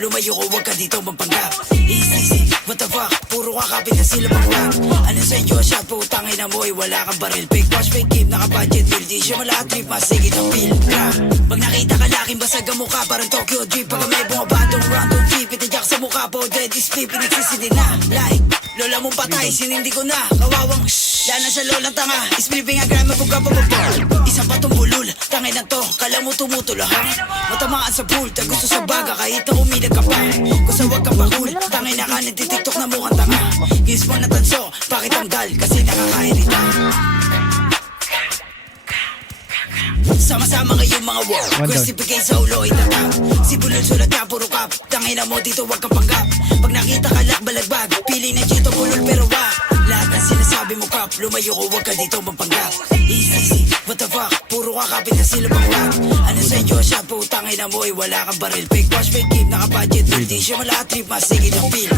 lumayo ko, wag ka dito magpanggap. Easy, what the fuck, puro kakapit na sila pang rap. Ano sa inyo, shot, putangin na mo, wala kang baril. Fake wash, fake keep, naka-budget bill. Di siya malatrip, masigit ang feel. Pag nakita ka laking basag ang mukha, parang Tokyo Drip. Pag may bumabadong random trip, itadyak sa mukha po, dead is flip, pinagsisidi na. Like, lola mong patay, sinindi ko na. Kawawang shhh, lana sa lolang tanga. Ispliping ang grama, buka pa pa. Isang patong bulol, tangay na to, kala mo tumutula ha. Matamaan sa pool, ta gusto sa baga, kahit na umilag ka pa. Gusto wag ka pa cool, tangay na ka, nagtitiktok na mukhang tanga. Kiss mo na tanso, bakit ang dal, kasi nakakairita. Sama-sama ngayon mga war, Christificate sa ulo itatap. Si bulol sulat ka, puro kap, tangay na mo dito, wag ka panggap. Pag nakita ka lak, balagbag, pili na dito, bulol pero wag. Lahat ng sinasabi mo kap, lumayo ko, wag ka dito magpanggap. Easy, what the fuck, puro kakapit na sila pang rap. Ano sa inyo, shot, putangay na mo, wala kang baril. Fake wash, fake keep, naka-budget bill. Di siya malatrip, masigit ang feel.